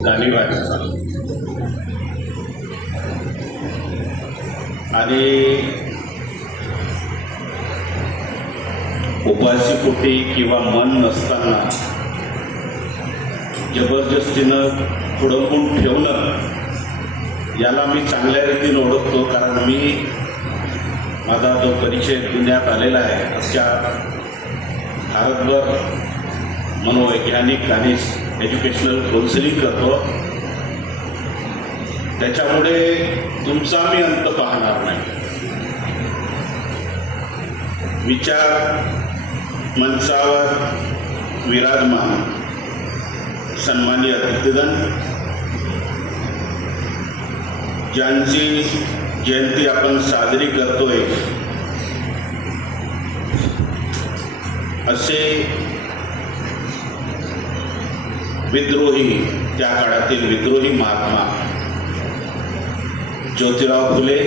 जाणीव आहे आणि उपाशीपोटी किंवा मन नसताना जबरदस्तीनं पुढं ठेवणं याला मी चांगल्या रीतीने ओळखतो. कारण मी माझा जो परिचय पुण्यात आलेला आहे अशा भारतभर मनोवैज्ञानिक आणि एज्युकेशनल काउन्सिलिंग करतो. त्याच्यामुळे तुमचा मी अंत पाहणार नाही. विचार मंचावर विराजमान सन्माननीय अतिथीगण, ज्यांची जयंती आपण साजरी करतोय असे विद्रोही, त्या काळातील विद्रोही महात्मा ज्योतिराव फुले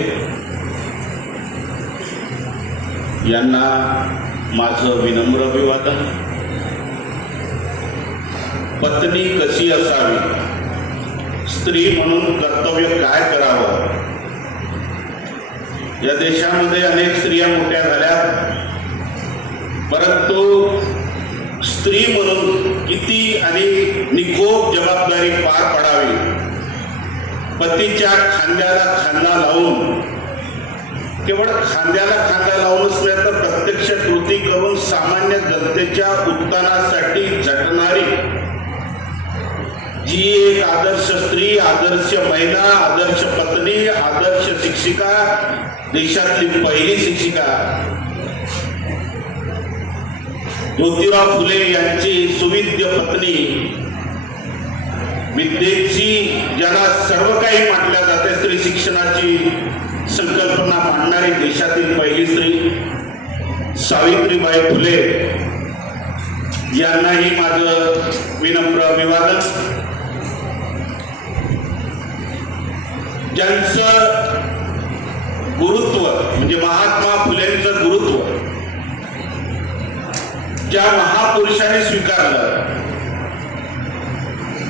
यांना माझं विनम्र अभिवादन. पत्नी कशी असावी, स्त्री म्हणून कर्तव्य काय करावं, या देशामध्ये अनेक स्त्रिया मोठ्या झाल्या, परंतु स्त्री म्हणून किती आणि निकोप जबाबदारी पार पाडावी, पतीच्या खांद्याला खांदा लावून, केवळ खांद्याला खांदा लावूनच नाही तर प्रत्यक्ष कृती करून सामान्य जनतेच्या उत्थानासाठी झटणारी जी एक आदर्श स्त्री, आदर्श महिला, आदर्श पत्नी, आदर्श शिक्षिका, देशातली पहिली शिक्षिका ज्योतिराव फुले यांची सुविद्य पत्नी, विद्येची ज्याला सर्व काही म्हटल्या जाते, स्त्री शिक्षणाची संकल्पना मांडणारी देशातील पहिली स्त्री सावित्रीबाई फुले यांनाही माझं विनम्र अभिवादन. ज्यांचं गुरुत्व म्हणजे महात्मा फुलेंचं गुरुत्व ज्या महापुरुषांनी स्वीकारलं,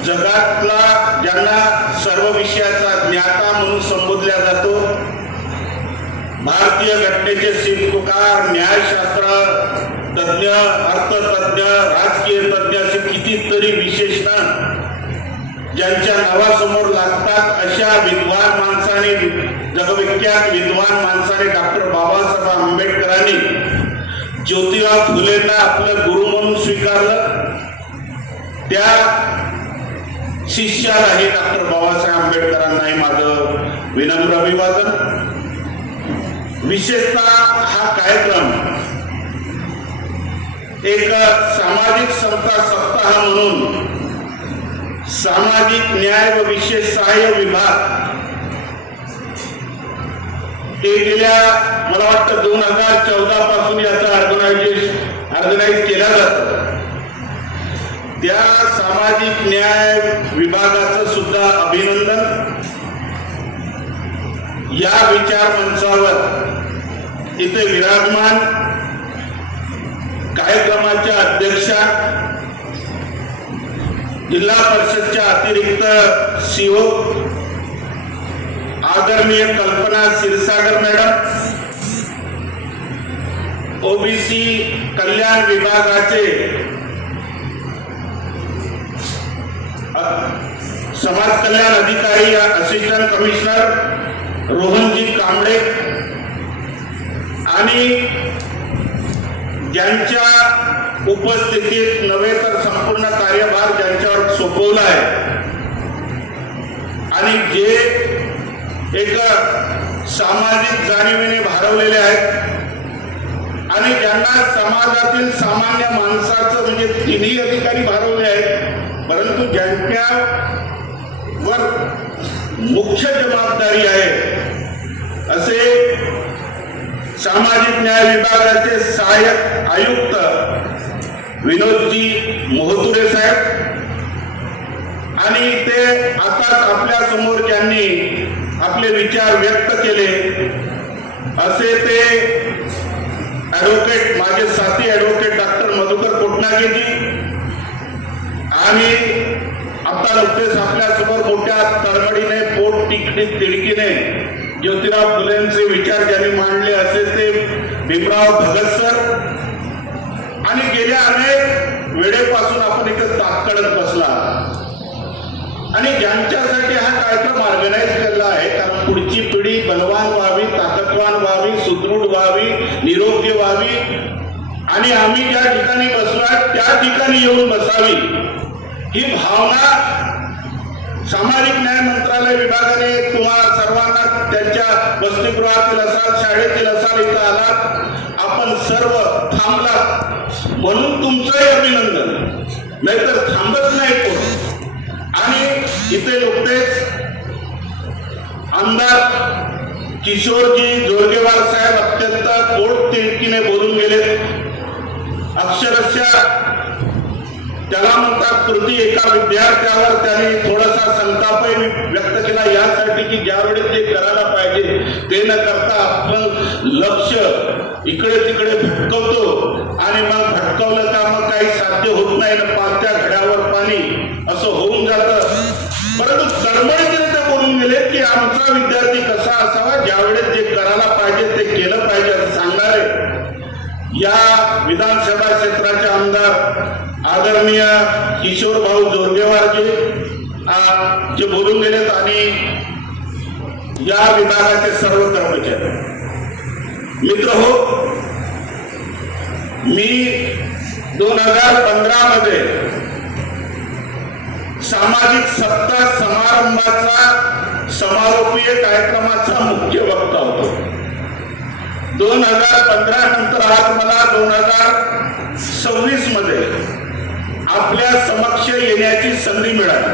जगातला ज्यांना सर्व विषयाचा ज्ञाता म्हणून संबोधल्या जातो, भारतीय घटनेचे शिल्पकार, न्यायशास्त्र तज्ञ, अर्थतज्ञ, राजकीय तज्ञ असे कितीतरी विशेषण ज्यांच्या नावासमोर लागतात, अशा विद्वान माणसाने, जगविख्यात विद्वान माणसाने डॉक्टर बाबासाहेब आंबेडकरांनी ज्योतिराव फुलेंना आपलं गुरु म्हणून स्वीकारलं. त्या शिष्यालाही डॉक्टर बाबासाहेब आंबेडकरांनाही माझं विनम्र अभिवादन. विशेषतः हा कार्यक्रम एक सामाजिक समता सप्ताह म्हणून सामाजिक न्याय व विशेष सहाय्य विभाग हे गेल्या मला वाटतं 2014 पासून याचा ऑर्गनाइज केला जातो. त्या सामाजिक न्याय विभागाचं सुद्धा अभिनंदन. या विचार मंचावर इथे विराजमान कार्यक्रमाच्या अध्यक्षा, जिल्हा परिषदच्या अतिरिक्त सीओ आदरणीय कल्पना क्षीरसागर मॅडम, ओबीसी कल्याण विभागाचे समाज कल्याण अधिकारी असिस्टंट कमिशनर रोहनजी कांबळे आणि ज्यांच्या उपस्थितीत नव्हे तर संपूर्ण कार्यभार ज्यांच्यावर सोपवला आहे आणि जे एक सामाजिक जाणीवेने भारवलेले आहेत आणि ज्यांना समाजातील सामान्य माणसाचं म्हणजे तिन्ही अधिकारी भारवले आहेत, परंतु ज्यांच्यावर मुख्य जबाबदारी आहे असे सामाजिक न्याय विभागाचे सहाय्यक आयुक्त विनोदजी मोहतुरे साहेब आणि ते आताच आपल्या समोर ज्यांनी आपले विचार व्यक्त केले असे ते ॲडव्होकेट, माझे साथी ॲडव्होकेट डॉक्टर मधुकर कोटनागेजी आणि आता नुकतेच आपल्यासमोर मोठ्या तळमळीने पोट तिडकीने ज्योतिराव फुलेंचे विचार ज्यांनी मांडले असे ते भीमराव भगत सर, आणि गेल्या अनेक वेळेपासून आपण इथं तात्काळत बसला आणि ज्यांच्यासाठी हा कार्यक्रम ऑर्गनाईज केला आहे, कारण पुढची पिढी बलवान व्हावी, ताकदवान व्हावी, सुदृढ व्हावी, निरोगी व्हावी आणि आम्ही ज्या ठिकाणी बसलोय त्या ठिकाणी येऊन बसावी, ही भावना सामाजिक न्याय मंत्रालय विभागाने तुम्हाला सर्वांना त्यांच्या वसतिगृहातील असाल, शाळेतील असाल, इथं आलात, आपण सर्व थांबलात म्हणून तुमचंही अभिनंदन, नाहीतर थांबत नाही कोण. आणि इथे नुकतेच आमदार किशोरजी जोरगेवार साहेब अत्यंत पोट तिडकीने बोलून गेले. अक्षरशः त्याला म्हणतात कृती, एका विद्यार्थ्यावर त्यांनी थोडासा संतापही व्यक्त केला यासाठी की ज्यावेळी ते करायला पाहिजे ते न करता आपलं लक्ष इकडे तिकडे भटकवतो आणि मग भटकवलं का मग काही साध्य होत नाही ना, पालत्या घड्यावर पाणी असं होऊन जातं. परंतु तळमळीने ते बोलून गेले की आमचा विद्यार्थी कसा असावा, ज्यावेळेस जे करायला पाहिजे ते केलं पाहिजे असं सांगणारे या विधानसभा क्षेत्राचे आमदार आदरणीय किशोर भाऊ जोरगेवारजी जे बोलून गेलेत आणि या विभागाचे सर्व कर्मचारी मित्र हो. मी 2015 मध्ये सामाजिक सत्ता समारंभाचा समारोपीय कार्यक्रमाचा मुख्य वक्ता होतो. 2015 नंतर आज मला 2026 मध्ये आपल्या समक्ष येण्याची संधी मिळाली.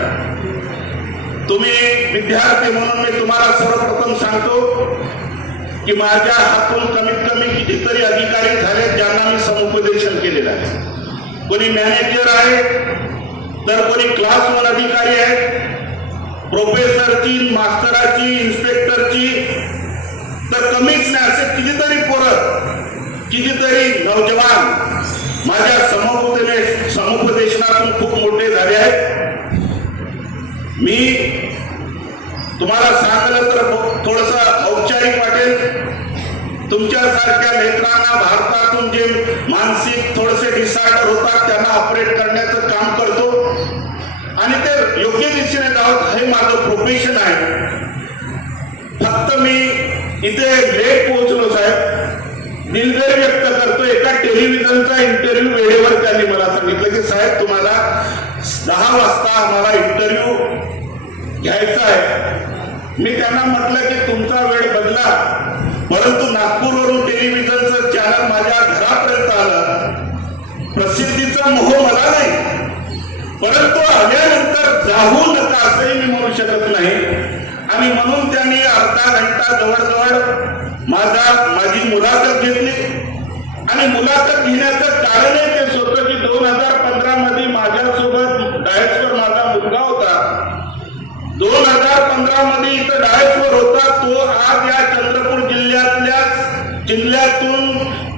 तुम्ही विद्यार्थी म्हणून मी तुम्हाला सर्वप्रथम सांगतो की माझ्या हातून कमीत कमी कितीतरी अधिकारी झाले ज्यांना मी समुपदेशन केलेलं आहे. कोणी मॅनेजर आहे, तर कोणी क्लास 1 अधिकारी आहे, प्रोफेसरची, मास्टराची, इन्स्पेक्टरची, तर कमीच नाही असे कितीतरी पोरं, कितीतरी नौजवान माझ्या समुपदेशनातून खूप मोठे झाले आहेत. मी तुम्हाला सांगितलं तर थोडंसं औपचारिक वाटेल. तुमच्यासारख्या लेकरांना भारतातून जे मानसिक थोडेसे डिसऑर्डर होतात त्यांना ऑपरेट करण्याचं काम करतो आणि ते योग्य दिशेने जावं हे माझं प्रोफेशन आहे. फक्त मी इथे लेट पोहोचलो साहेब, दिलगिरी व्यक्त करतो. एका टेलिव्हिजनचा इंटरव्ह्यू वेळेवर त्यांनी मला सांगितलं की साहेब तुम्हाला 10 वाजता आम्हाला इंटरव्ह्यू घ्यायचा आहे. मी त्यांना म्हटलं की तुमचा वेळ बदला, परंतु नागपूरवरून टेलिव्हिजनचं चॅनल माझ्या घरापर्यंत आलं. प्रसिद्धीचा मोह मला नाही, परंतु आल्यानंतर जाऊ नका असंही मी म्हणू शकत नाही. आणि म्हणून त्यांनी अर्धा घंटा जवळजवळ माझी मुलाखत घेतली. आणि मुलाखत घेण्याचं कारणही तेच होतं की 2015 मध्ये माझ्यासोबत डायसवर माझा मुलगा होता. 2015 मध्ये इथं डायसवर होता तो. आज या चंद्रपूर जिल्ह्यातून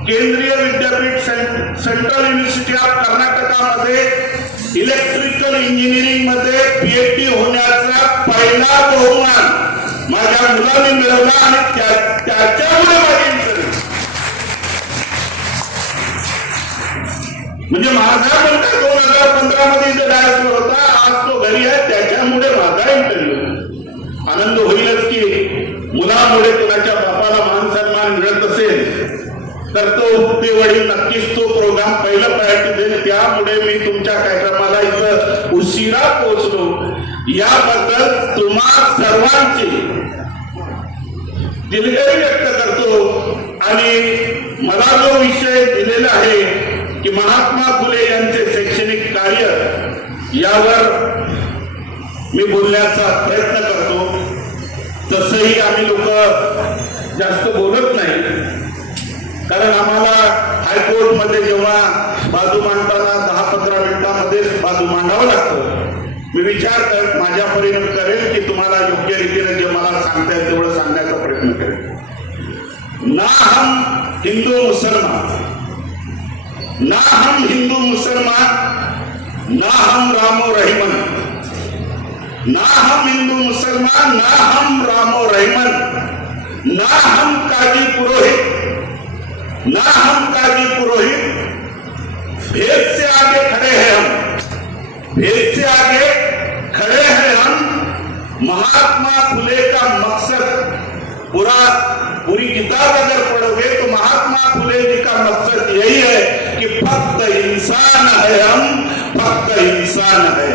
केंद्रीय विद्यापीठ सेंट्रल युनिव्हर्सिटी ऑफ कर्नाटकामध्ये इलेक्ट्रिकल इंजिनिअरिंग मध्ये PhD होण्याचा पहिला बहुमान माझ्या मुलाने मिळवला आणि त्याच्यामुळे माझी इंटरव्ह्यू म्हणजे माझा मुलगा 2015 मध्ये इथे डायसवर होता, आज तो घरी आहे, त्याच्यामुळे माझा इंटरव्ह्यू. आनंद होईलच की मुलामुळे कुणाच्या बापाला मान सन्मान मिळत असेल तर ते वडील नक्कीच तो प्रोग्राम पहिलं प्रायोरिटी देईल. त्यामुळे मी तुमच्या कार्यक्रमाला इथं उशिरा पोहोचलो. याबद्दल तुम्हा सर्वांची दिलगिरी व्यक्त करतो. आणि मला जो विषय दिलेला आहे की महात्मा फुले यांचे शैक्षणिक कार्य यावर मी बोलण्याचा प्रयत्न करतो. तसंही आम्ही लोक जास्त बोलत नाही, कारण आम्हाला हायकोर्टमध्ये जेव्हा बाजू मांडताना 10-15 मिनिटांमध्ये बाजू मांडावं लागतं. मी विचार करत माझ्या परीने करेल की तुम्हाला योग्य रीतीने जे मला सांगता येईल तेवढं सांगण्याचा प्रयत्न करेल. ना हम हिंदू मुसलमान, ना हम हिंदू मुसलमान, ना हम रामो रहीमन, ना हम हिंदू मुसलमान, ना हम रामो रहमन, ना हम काजी पुरोहित, ना हम काजी पुरोहित, भेद से आगे खड़े हैं हम, भेद से आगे खड़े हैं हम। महात्मा फुले का मकसद पूरी किताब अगर पढ़ोगे तो महात्मा फुले जी का मकसद यही है कि फक्त इंसान है हम, फक्त इंसान है।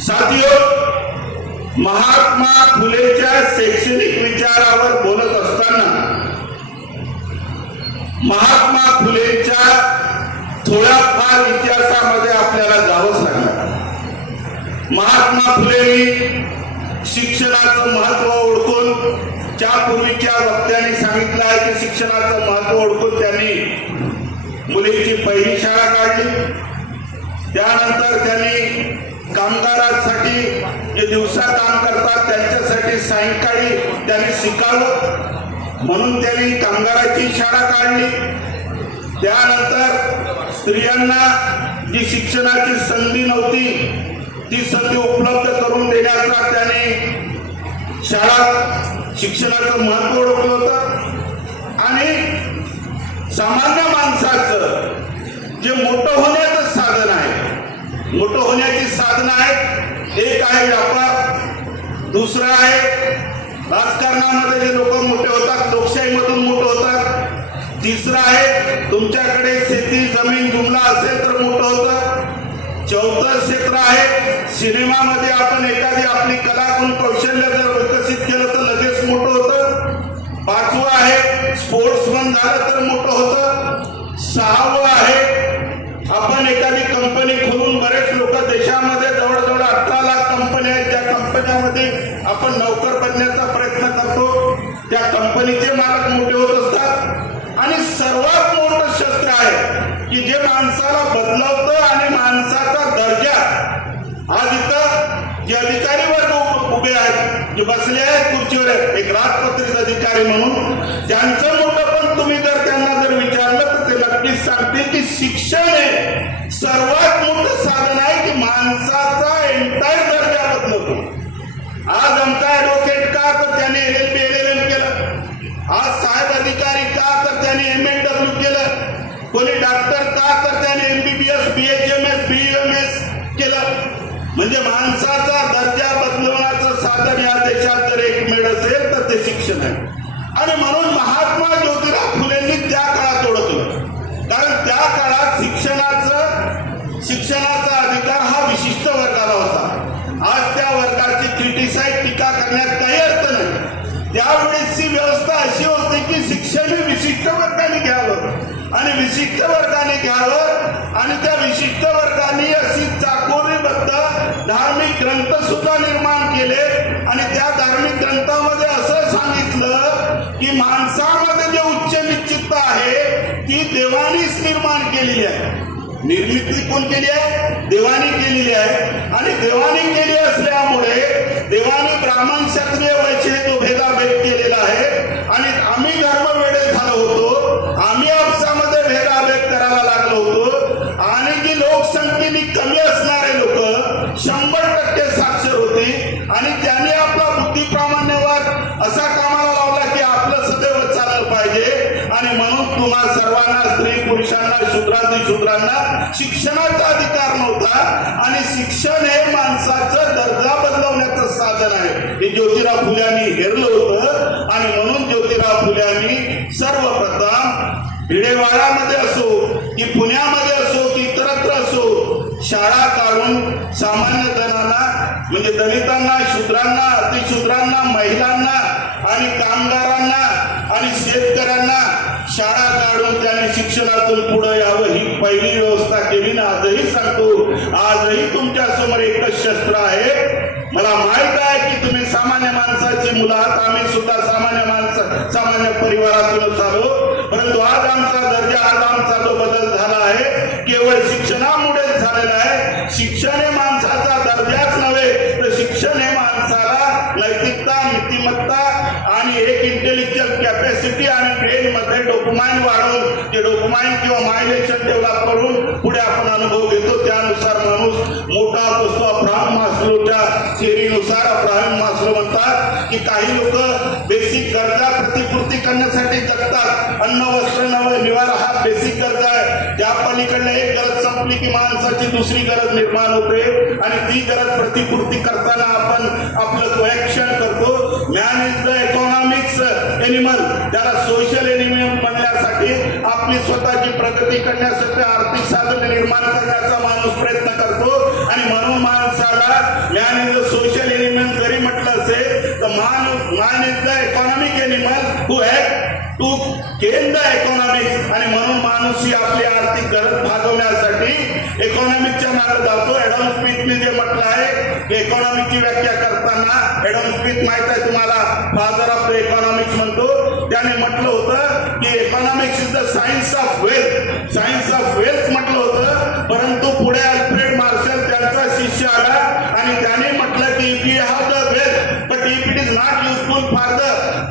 साथियों, महात्मा फुलेच्या शैक्षणिक विचारावर बोलत असताना महात्मा फुलेच्या थोड्याफार इतिहासामध्ये आपल्याला जावंच लागणार। महात्मा फुलेंनी शिक्षणाचं महत्व ओळखून, त्यापूर्वीच्या वक्त्यांनी सांगितलं आहे की शिक्षणाचं महत्व ओळखून त्यांनी मुलीची पहिली शाळा काढली। त्यानंतर त्यांनी कामगारांसाठी जे दिवसा काम करतात त्यांच्यासाठी सायंकाळी त्यांनी शिकावं म्हणून त्यांनी कामगाराची शाळा काढली। त्यानंतर स्त्रियांना जी शिक्षणाची संधी नव्हती ती संधी उपलब्ध करून देण्याचा त्याने शिक्षणाचं महत्व ओळखलं होतं। आणि सामान्य माणसाचं जे मोठं होण्याचं साधन आहे, मोठं होण्याची साधनं आहेत, एक आहे व्यापार, दुसरं आहे राजकारणामध्ये जे लोक मोठे होतात, लोकशाहीमधून मोठे होतात, तिसरं आहे तुमच्याकडे शेती जमीन जुमला असेल तर मोठं होतं, चौथं क्षेत्र आहे सिनेमामध्ये आपण एखादी आपली कला गुण कौशल्य जर विकसित केलं तर लगेच मोठं होतं, पाचवं आहे स्पोर्ट्समन झालं तर मोठं होतं, सहावं आहे आपण एखादी कंपनी खोलून, बरेच लोक देशामध्ये जवळजवळ 18 लाख कंपन्या आहेत, त्या कंपन्यामध्ये आपण नोकर बनण्याचा प्रयत्न करतो, त्या कंपनीचे मालक मोठे होत असतात। आणि सर्वात मोठं शस्त्र आहे की जे माणसाला बदलवतं आणि माणसाचा दर्जा, आज इथं जे अधिकारी वर्ग उभे आहेत, जे बसले आहेत खुर्चीवर, एक राजपत्रित अधिकारी म्हणून, त्यांचं मोठं पण तुम्ही जर त्यांना जर विचारलं तर ते नक्कीच सांगतील की शिक्षण हे सर्वात मोठं साधन आहे की माणसाचा एंटायर दर्जा बदलतो। आज आमचा ऍडव्होकेट का तर त्याने LLB LLM केलं, आज साहेब अधिकारी का तर त्याने MLW केलं, कोणी डॉक्टर का तर त्याने MBBS BHMS BUMS केलं। म्हणजे माणसाचा दर्जा बदलवण्याचं साधन या देशात जर एक मेळ असेल तर ते शिक्षण आहे। आणि म्हणून महात्मा ज्योतिराव फुलेंनी त्या काळात ओळखलं, कारण त्या काळात शिक्षणाचा अधिकार हा विशिष्ट वर्गाला होता। आज त्या वर्गाची क्रिटिसाइज टीका करण्यात काही अर्थ नाही। त्यावेळेसची व्यवस्था अशी होती की शिक्षण हे विशिष्ट वर्गाने घ्यावं आणि विशिष्ट वर्गाने घ्यावं आणि त्या विशिष्ट वर्गाने अशी चाकोरीबद्ध धार्मिक ग्रंथ सुद्धा निर्माण केले आणि त्या धार्मिक ग्रंथामध्ये असं सांगितलं की माणसामध्ये जे उच्च निश्चितता आहे ती देवानीच निर्माण केलेली आहे। निर्मिती कोण केली आहे? देवानी केलेली आहे। आणि देवानी केली असल्यामुळे देवानी ब्राह्मण क्षत्रिय वैश्य जो भेदाभेद केलेला आहे आणि आम्ही धर्म वेडे झालो होतो, आम्ही आपसामध्ये भेदाभेद करायला लागलो होतो आणि जी लोकसंख्येने कमी असणारे लोक 100% साक्षर होते आणि त्यांनी आपला बुद्धिप्रामाण्यावर असा कामाला लावला की आपलं सदैव चाललं पाहिजे आणि म्हणून तुम्हा सर्वांना स्त्री पुरुषांना शूद्रांना शिक्षणाचा अधिकार नव्हता आणि शिक्षण हे माणसाचं दर्जा बदलवण्याचं साधन आहे हे ज्योतिराव फुल्यांनी हेरलं होतं। आणि म्हणून ज्योतिराव फुल्यांनी सर्वप्रथम भिडेवाड्यामध्ये असो की पुण्यामध्ये असो की इतरत्र असो शाळा काढून सामान्य जणांना म्हणजे दलितांना शूद्रांना अतिशूद्रांना महिलांना आणि कामगारांना आणि शेतकऱ्यांना शाळा काढून त्यांनी शिक्षणातून पुढे यावं ही पहिली व्यवस्था केली ना। आजही सांगतो, आजही तुमच्या समोर एकच शस्त्र आहे। मला माहित आहे की तुम्ही सामान्य माणसाची मुलं आहात, आम्ही सुद्धा सामान्य परिवारातूनच आलो, परंतु आज आमचा दर्जा, आज आमचा जो बदल झाला आहे केवळ शिक्षणामुळेच झालेला आहे। शिक्षण हे माणसाचा दर्जाच नव्हे तर शिक्षण हे माणसाला नैतिकता, नीतिमत्ता आणि एक इंटेलेक्च्युअल कॅपॅसिटी आणि ब्रेन मध्ये डोपामाइन वाढवून ते डोपामाइन किंवा मायलेशन डेव्हलप करून पुढे आपण अनुभव घेतो, त्यानुसार माणूस मोठा असतो. अब्राहम मास्लोच्या थिअरीनुसार अब्राहम मास्लो म्हणतात की काही लोक बेसिक गरजा प्रतिपूर्ती करण्यासाठी जगतात. अन्न वस्त्र निवारा हा बेसिक गरजा आहे. त्या पलीकडनं एक गरज संपली की माणसाची दुसरी गरज निर्माण होते आणि ती गरज प्रतिपूर्ती करताना आपण आपलं कोएक्शन करतो. Man is the economics animal. त्याला सोशल एनिमल म्हणण्यासाठी आपली स्वतःची प्रगती करण्यासाठी आर्थिक साधन निर्माण करण्याचा माणूस प्रयत्न करतो आणि म्हणून माणसाला man is the social animal जरी म्हटलं असेल तर man is the economic animal who had to gain the economics आणि म्हणून माणूस ही आपली आर्थिक गरज भागवण्यासाठी इकॉनॉमिकच्या मागे जातो. ॲडम स्मिथने जे म्हटलं आहे इकॉनॉमिकची व्याख्या करताना, ॲडम स्मिथ माहित आहे तुम्हाला, फादर ऑफ द इकॉनॉमिक्स म्हणतो. त्याने म्हटलं होतं की economics is the science of wealth. Science of wealth म्हटलं होतं. परंतु पुढे अल्फ्रेड मार्शल त्यांचा शिष्य आला आणि त्याने म्हटलं की if you have the wealth but if it is not useful for the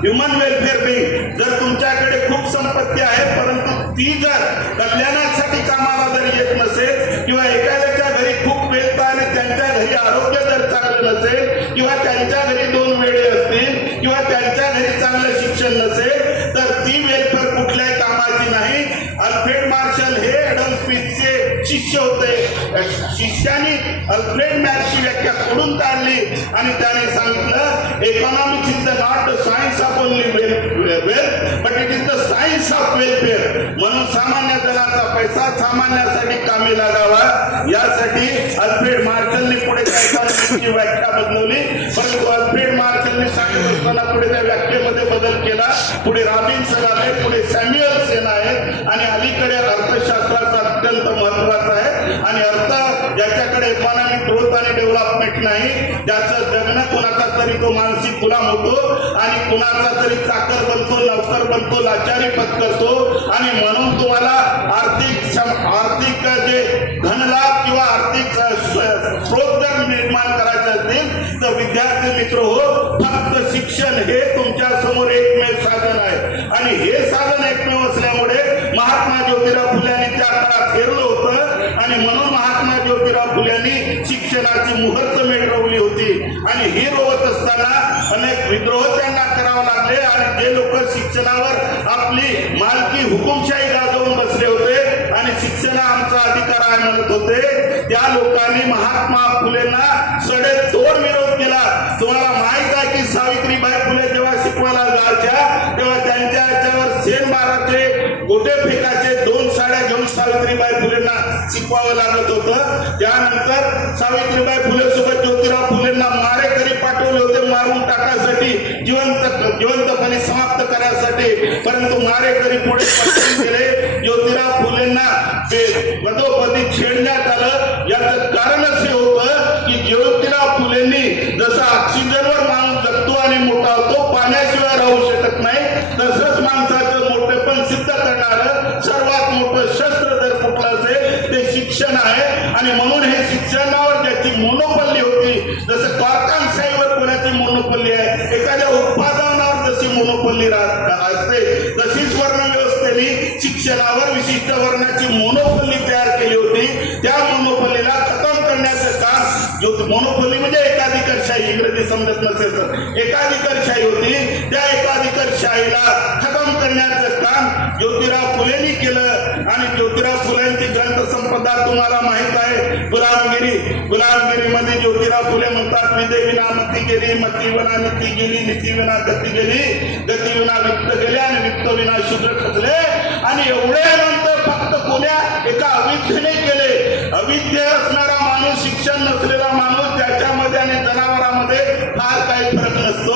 human welfare being. जर तुमच्याकडे खूप संपत्ती आहे परंतु ती जर कल्याणासाठी कामाला जर येत नसेल किंवा एखाद्याच्या घरी खूप वेल्थ आहे आणि त्यांच्या घरी आरोग्य जर चांगलं नसेल किंवा त्यांच्या घरी 2 वेळे असतील किंवा त्यांच्या घरी चांगलं शिक्षण नसेल तर ती वेलफेअर कुठल्याही कामाची नाही. अल्फ्रेड मार्शल हे ॲडम स्मिथचे शिष्य होते. शिष्याने अल्फ्रेड मार्शलची व्याख्या खोडून काढली आणि त्याने सांगितलं economics is the not the science of only wealth but it is the science of welfare. म्हणून सामान्य जनाचा पैसा सामान्यासाठी कामी लागावा यासाठी अल्फ्रेड मार्शलने पुढे इकॉनॉमिक्सची व्याख्या बदलवली. परंतु अल्फ्रेड मार्शलने सांगत असताना पुढे त्या व्याख्येमध्ये बदल केला. पुढे रॉबिन्सन आले, पुढे सॅम्युएल्सन आहेत आणि अलीकडे अर्थशास्त्राचा अत्यंत महत्वाचा आहे आणि अर्थ ज्याच्याकडे इकॉनॉमिक ग्रोथ आणि डेव्हलपमेंट नाही त्याचं जगणं कुणाचा तरी तो मानसिक गुलाम होतो आणि कुणाचा तरी चाकर बनतो, नौकर बनतो, लाचारी पत्करतो आणि म्हणून तुम्हाला आर्थिक जे धनलाभ किंवा आर्थिक स्रोत जर निर्माण करायचे असतील तर विद्यार्थी मित्र हो, फक्त शिक्षण हे तुमच्या समोर एकमेव साधन आहे आणि हे साधन एकमेव असल्यामुळे महात्मा ज्योतिराव फुल्यांनी त्या काळात हेरलं होतं आणि म्हणून महात्मा ज्योतिराव फुल्यांनी शिक्षणाची मुहूर्त मेढ रोवली होती आणि ही रोवत असताना अनेक विद्रोह त्यांना करावे लागले आणि जे लोक शिक्षणावर आपली मालकी हुकुमशाही गाजवून बसले होते आणि शिक्षण आमचा अधिकार आहे म्हणत होते त्या लोकांनी महात्मा फुलेंना सडेतोड विरोध केला. तुम्हाला माहित आहे की सावित्रीबाई फुले जेव्हा शिकवायला जायच्या तेव्हा त्यांच्या याच्यावर सेन माराचे, गोटे फेकाचे 2 साड्या घेऊन सावित्रीबाई फुलेंना शिकवावं लागत होतं. त्यानंतर सावित्रीबाई फुले सोबत ज्योतिराव फुलेंना मारेकरी पाठवले होते मारून टाकण्यासाठी, जिवंतपणे समाप्त करण्यासाठी. परंतु मारेकरी पुढे पटकन गेले. ज्योतिराव फुलेंना पदोपदी छेडण्यात आलं. याचं कारणच हे होतं की ज्योतिराव फुलेंनी जसं ऑक्सिजनवर माणूस जगतो आणि मोठा होतो, पाण्याशिवाय राहू शकत नाही, तसंच माणसाचं मोठेपण सिद्ध करणारं सर्वात मोठं शस्त्र जर कुठलं असेल ते शिक्षण आहे आणि म्हणून हे शिक्षणावर ज्याची मोनोपल्ली होती, जसं कारखानशाहीवर कोणाची मोनोपल्ली आहे, एखाद्या उत्पादनावर जशी मोनोपल्ली असते तशीच वर्ण व्यवस्थेने शिक्षणावर विशिष्ट वर्णाची मोनोपल्ली तयार केली होती. त्या मोनोपल्लीला खतम करण्याचं काम मोनोपल्ली म्हणजे एकाधिकारशाही, इंग्रजी समजत नसेल तर एकाधिकारशाही होती. त्या एकाधिकारशाहीला खतम करण्याचं काम ज्योतिराव फुलेंनी केलं आणि ज्योतिराव फुलेंची ग्रंथसंपदा तुम्हाला माहित आहे. गुलामगिरीमध्ये ज्योतिराव फुले म्हणतात विदे विना मती गेली, मती विना नीती गेली, नीती विना गती गेली, गती विना वित्त गेले आणि वित्त विना शूद्र खचले. आणि एवढे नंतर फक्त कोण्या एका अविद्येने केले. अविद्य असणारा माणूस, शिक्षण नसलेला माणूस, त्याच्यामध्ये आणि जनावरांमध्ये फार काही फरक नसतो.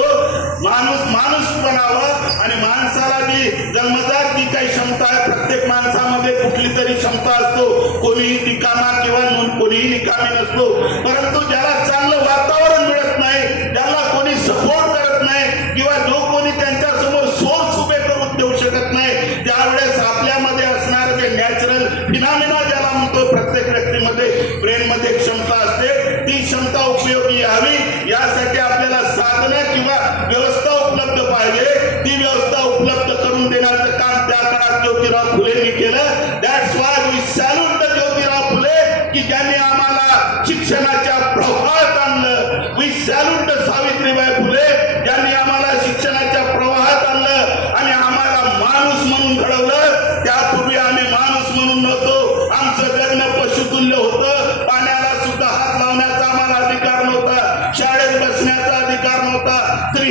माणूस बनावं आणि माणसाला जी जन्मजात जी काही क्षमता आहे, प्रत्येक माणसामध्ये कुठली तरी क्षमता असतो. कोणीही निकामा किंवा कोणीही निकामी नसतो. परंतु ज्याला चांगलं वातावरण मिळत नाही, ज्याला कोणी सपोर्ट करत नाही किंवा जो कोणी त्यांच्या समोर सोर्स उभे करून देऊ शकत नाही, त्यावेळेस आपल्यामध्ये असणारं जे नॅचरल फिनॉमिना ज्याला म्हणतो, प्रत्येक व्यक्तीमध्ये ब्रेनमध्ये क्षमता असते, ती क्षमता उपयोगी यावी यासाठी आपल्याला साधनं किंवा व्यवस्था उपलब्ध पाहिजे. ती व्यवस्था उपलब्ध करून देण्याचं काम त्या काळात ज्योतिराव फुलेंनी केलं. That's why we salute the Jyotirao Phule की ज्यांनी आम्हाला शिक्षणाची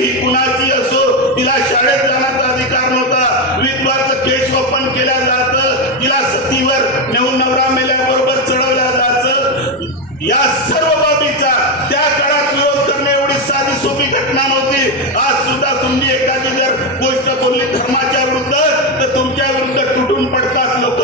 ही कुणाची असो तिला शाळेत जाण्याचा अधिकार नव्हता. विधवाचं केश वपन केल्या जातं, तिला सतीवर नेऊन नवरा मेल्याबरोबर चढवल्या जायचं. या सर्व बाबीचा त्या काळात विरोध करणे एवढी साधी सोपी घटना नव्हती. आज सुद्धा तुम्ही एखादी जर गोष्ट बोलली धर्माच्या विरुद्ध तर तुमच्या विरुद्ध तुटून पडतात लोक.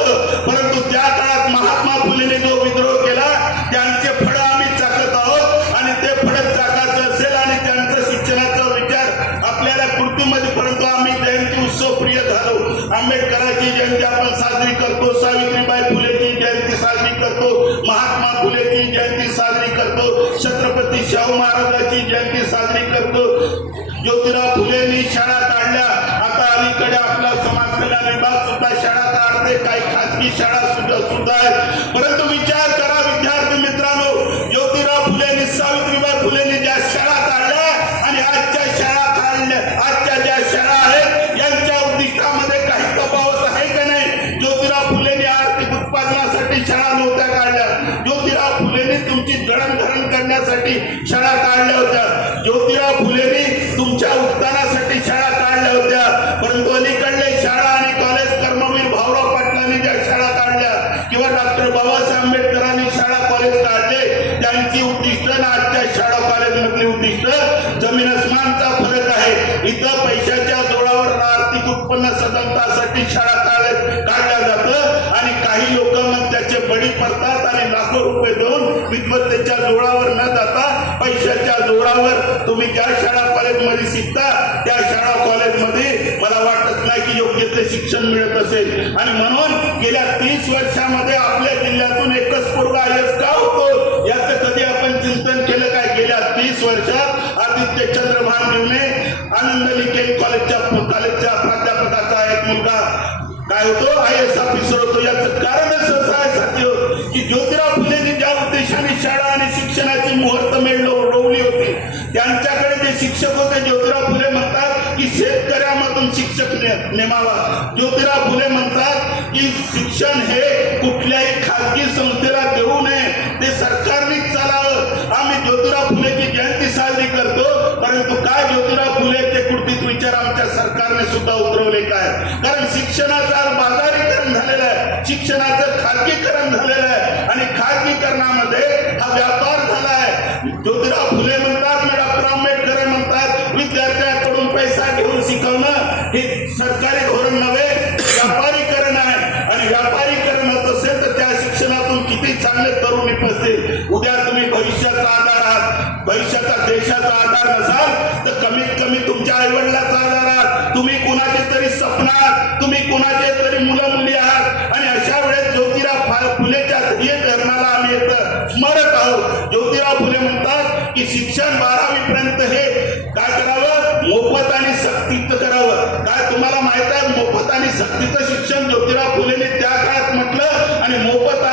परंतु त्या काळात महात्मा फुलेने जो विद्रोह केला त्यांचे फळ आम्ही चाकत आहोत आणि ते फळ चाकायचं असेल आणि त्यांचं शिक्षणाचा विचार आपल्याला कृतीमध्ये, परंतु आम्ही जयंती उत्सव प्रिय झालो. आंबेडकरांची जयंती आपण साजरी करतो, सावित्रीबाई फुलेची जयंती साजरी करतो, महात्मा फुलेची जयंती साजरी करतो, छत्रपती शाहू महाराजांची जयंती साजरी करतो. ज्योतिराव फुलेंनी शाळा काढल्या. आता अलीकडे आपला समाज कल्याण विभाग सुद्धा शाळा काढते, काही खासगी शाळा सुद्धा आहेत. परंतु विचार करा विद्यार्थी मित्रांनो, ज्योतिराव फुलेंनी सावित्रीबाई फुलेंनी ज्या शाळा काढल्या आणि आजच्या शाळा काढल्या, आजच्या ज्या शाळा आहेत यांच्या उद्दिष्टामध्ये काही तफावत आहे का नाही? ज्योतिराव फुलेंनी आर्थिक उत्पादनासाठी शाळा नव्हत्या काढल्या. ज्योतिराव फुलेंनी तुमची जडणघडण करण्यासाठी शाळा काढल्या होत्या. ज्योतिराव फुलेंनी तुमच्या उत्थानासाठी शाळा काढल्या होत्या. परंतु अलीकडले शाळा आणि कॉलेज कर्मवीर भाऊराव पाटलांनी ज्या शाळा काढल्या किंवा डॉक्टर बाबासाहेब आंबेडकरांनी शाळा कॉलेज काढले, त्यांची उद्दिष्ट आणि आजच्या शाळा कॉलेज मधली उद्दिष्ट जमीन अस्मानचा फरक आहे. इथं पैशाच्या जोरावर आर्थिक उत्पन्न सदनतासाठी शाळा काढल्या जातं आणि काही लोक मग त्याचे बळी पडतात आणि लाखो रुपये देऊन विद्वत्तेच्या जोरावर न जाता पैशाच्या जोरावर तुम्ही ज्या शाळा कॉलेजमध्ये शिकता त्या शाळा कॉलेजमध्ये मला वाटत नाही की योग्य ते शिक्षण मिळत असेल. आणि म्हणून गेल्या 30 वर्षामध्ये आपल्या जिल्ह्यातून एकच पोरगा आयएस का होतो याचं कधी आपण चिंतन केलं काय? गेल्या 30 वर्षात आदित्य चंद्रभान देवने आनंद निकेतन कॉलेजच्या प्राध्यापकाचा एक मुलगा काय होतो आयएस ऑफिसर होतो. याचं कारण असं आहे साथीओ की ज्योतिराव फुलेंनी ज्या उद्देशाने शाळा आणि शिक्षणाची मुहूर्तमेढ रोवली होती त्यांच्याकडे जे शिक्षक होते, ज्योतिराव फुले म्हणतात की शेतकऱ्यामधून शिक्षक नेमावा. ज्योतिराव फुले म्हणतात की शिक्षण हे कुठल्याही खाजगी संस्थेला देऊ नये, ते सरकारनेच चालावं. आम्ही ज्योतिराव फुलेची जयंती साजरी करतो, परंतु काय ज्योतिराव फुलेचे कुठलीच विचार आमच्या सरकारने सुद्धा उतरवले काय? कारण शिक्षणाचं बाजारीकरण झालेलं आहे, शिक्षणाचं खाजगीकरण झालेलं आहे आणि खाजगीकरणामध्ये हा व्यापार झाला आहे. ज्योतिराव फुले म्हणतात, डॉक्टर आंबेडकर म्हणतात, विद्यार्थ्यांकडून पैसा घेऊन शिकवणं हे सरकारी धोरण नव्हे, व्यापारीकरण आहे. आणि व्यापारीकरण होत असेल तर त्या शिक्षणातून किती चांगले तरुण निपजतील. उद्या तुम्ही भविष्याचा आधार आहात, भविष्याचा देशाचा आधार नसाल तर कमीत कमी तुमच्या आईवडिलाचा आधार आहात. तुम्ही कुणाचे तरी स्वप्न आहात, तुम्ही कुणाचे तरी मुलं मुली आहात. आणि अशा वेळेस ज्योतिराव फुलेच्या ध्येय धरणाला आम्ही स्मरत आहोत. ज्योतिराव फुले म्हणतात की शिक्षण 12वी पर्यंत हे काय करावं, मोफत आणि सक्तीचं करावं. काय तुम्हाला माहित आहे मोफत आणि सक्तीचं शिक्षण ज्योतिराव फुलेने त्या काळात म्हटलं आणि मोफत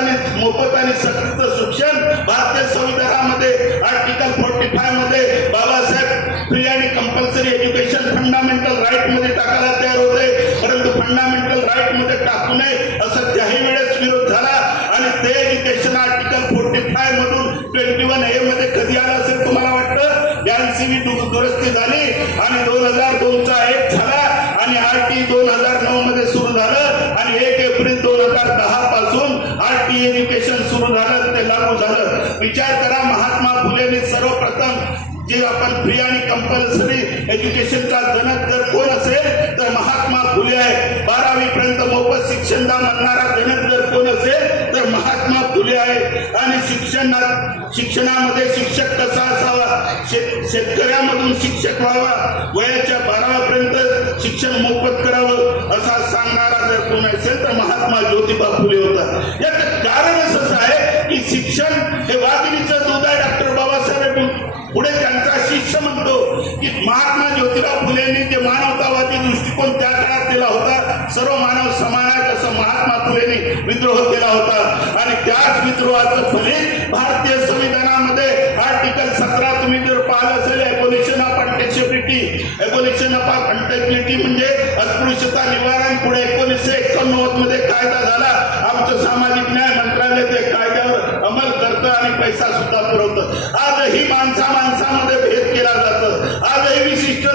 आणि सक्तीचं शिक्षण भारतीय संविधानामध्ये आर्टिकल 45 मध्ये बाबासाहेब फ्री आणि कंपल्सरी एज्युकेशन फंडामेंटल राईट मध्ये टाकायला तयार होते. परंतु फंडामेंटल राईट मध्ये टाकू नये असं त्याही वेळेस विरोध झाला आणि ते एज्युकेशन आर्टिकल 45 मधून 21A मध्ये कधी आलं असेल तुम्हाला वाटतं? 82वी दुरुस्ती झाली आणि 2002चा एक झाला आणि RT 2009 मध्ये सुरू झालं आणि 1 एप्रिल 2010 पासून RT एज्युकेशन सुरू झालं, ते लागू झालं. विचार करा, महात्मा फुलेंनी सर्वप्रथम जे आपण फ्री आणि कंपल्सरी एज्युकेशनचा जनक जर कोण असेल तर महात्मा फुले आहे. 12वी पर्यंत मोफत शिक्षण म्हणणारा जनक जर कोण असेल तर महात्मा फुले आहे. आणि शिक्षणामध्ये शिक्षक कसा असावा, शेतकऱ्यामधून शिक्षक व्हावा, वयाच्या 12 पर्यंत शिक्षण मोफत करावं असा सांगणारा जर कोण असेल तर महात्मा ज्योतिबा फुले होता. याचं कारणच असं आहे की शिक्षण हे वाघिणीचं दूध आहे. डॉक्टर बाबासाहेब पुढे त्यांचा शिष्य म्हणतो की महात्मा ज्योतिराव फुलेंनी जे मानवतावादी दृष्टिकोन त्या काळात दिला होता, सर्व मानव समान आहे असं महात्मा फुलेंनी विद्रोह केला होता. आणि त्याच विद्रोहाचं फलित भारतीय संविधानामध्ये आर्टिकल 17 तुम्ही जर पाहिलं असेल, एबोलिशन ऑफ अनटेक्बिलिटी म्हणजे अस्पृश्यता निवारण. पुढे 1989 मध्ये कायदा झाला. आमचं सामाजिक न्याय मंत्रालय ते कायद्यावर अंमल करतं आणि पैसा सुद्धा पुरवतं. आजही माणसामध्ये भेद केला जातो. आजही विशिष्ट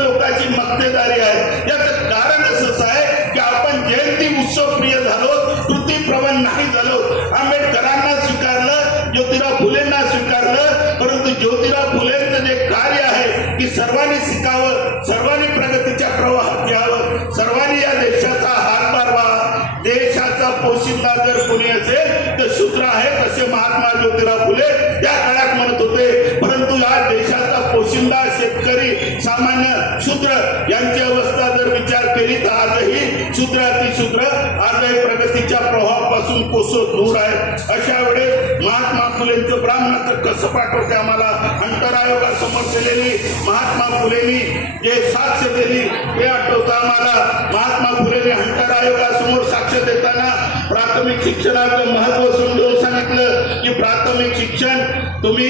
फुलेंना स्वीकारलं, परंतु ज्योतिराव फुलेंचं जे कार्य आहे की सर्वांनी शिकावं, सर्वांनी प्रगतीच्या प्रवाहात घ्यावं, सर्वांनी या देशाचा हातभार व्हावा, देशाचा पोशिंदा जर कोणी असेल तर शूद्र आहे, असे महात्मा ज्योतिराव फुले त्या काळात म्हणत होते. परंतु या देशाचा पोशिंदा शेतकरी, सामान्य शूद्र यांची अवस्था जर विचार केली तर आजही शूद्र अतिशूद्र आजही प्रगतीच्या प्रवाहापासून कोसो दूर आहे. अशा वेळेस महात्मा फुलेंचं ब्राह्मणाचं कसं पाठवते आम्हाला अंतर आयोगासमोर केलेली महात्मा फुलेंनी जे साक्ष दिली ते आठवतं आम्हाला. महात्मा फुलेंनी अंतर आयोगासमोर साक्ष देताना प्राथमिक शिक्षणाचं महत्व समजावून सांगितलं की प्राथमिक शिक्षण तुम्ही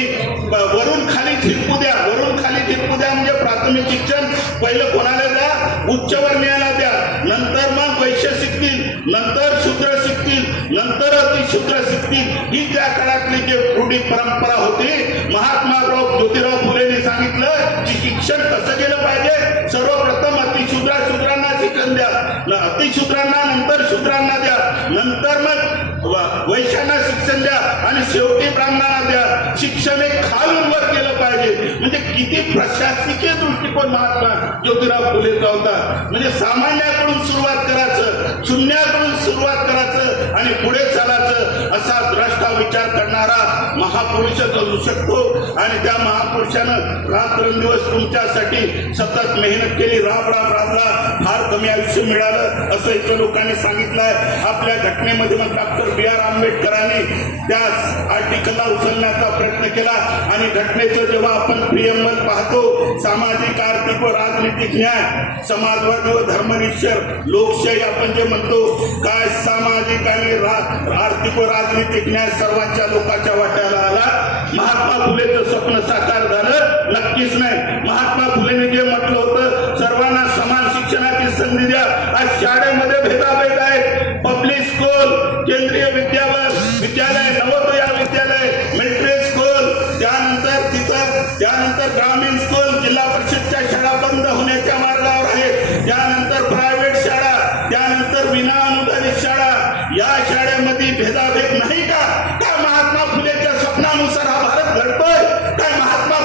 वरून खाली झिरपू द्या, वरून खाली झिरपू द्या म्हणजे प्राथमिक शिक्षण पहिलं कोणाला द्या, उच्चवर्णीयाला द्या, नंतर मग वैश्य शिकतील, नंतर शूद्र शिकतील, नंतर अतिशूद्र शिकतील. ही त्या काळातली जी रूढी परंपरा होती. महात्मा ज्योतिराव फुलेंनी सांगितलं की शिक्षण कसं केलं पाहिजे, सर्वप्रथम शूद्रांना शिक्षण द्या, अतिशूद्रांना नंतर शूद्रांना द्या, नंतर मग वैश्यांना शिक्षण द्या आणि शेवटी ब्राह्मणांना द्या. शिक्षण हे खालून वर केलं पाहिजे. म्हणजे किती प्रशासकीय दृष्टिकोन महात्मा ज्योतिराव फुलेंचा होता. म्हणजे सामान्याकडून सुरुवात करायचं, शून्याकडून सुरुवात करायचं आणि पुढे चालायचं असा द्रष्टा विचार करणारा महापुरुषच असू शकतो. आणि त्या महापुरुषानं रात्रंदिवस तुमच्यासाठी सतत मेहनत केली, राब राबला, फार कमी आयुष्य मिळालं असं इथं लोकांनी सांगितलंय. आपल्या घटनेमध्ये मग डॉक्टर B.R. आंबेडकरांनी त्या आर्टिकलला उचलण्याचा प्रयत्न केला आणि घटनेचं जेव्हा आपण प्रियंबल पाहतो, सामाजिक, आर्थिक व राजनीतिक न्याय, समाजवादी व धर्मनिश्चय, लोकशाही आपण जे म्हणतो, काय सामाजिक आणि आर्थिक व राजनीतिक न्याय सर्वांच्या लोकांच्या वाट्याला आला. महात्मा फुलेचं स्वप्न साकार झालं? नक्कीच नाही. महात्मा फुलेने जे म्हटलं होतं सर्वांना समान शिक्षणाची संधी द्या, आज शाळेमध्ये भेदाभेद आहेत. पब्लिक स्कूल, केंद्रीय विद्यालय, नवोदय विद्यालय, मिलिटरी स्कूल, त्यानंतर ग्रामीण स्कूल, जिल्हा परिषदच्या शाळा बंद होण्याच्या मार्गावर आहेत, त्यानंतर प्रायव्हेट शाळा, त्यानंतर विना अनुदानित शाळा. या शाळेमध्ये भेदाभेद नाही का? काय महात्मा फुलेच्या स्वप्नानुसार हा भारत घडतोय? काय महात्मा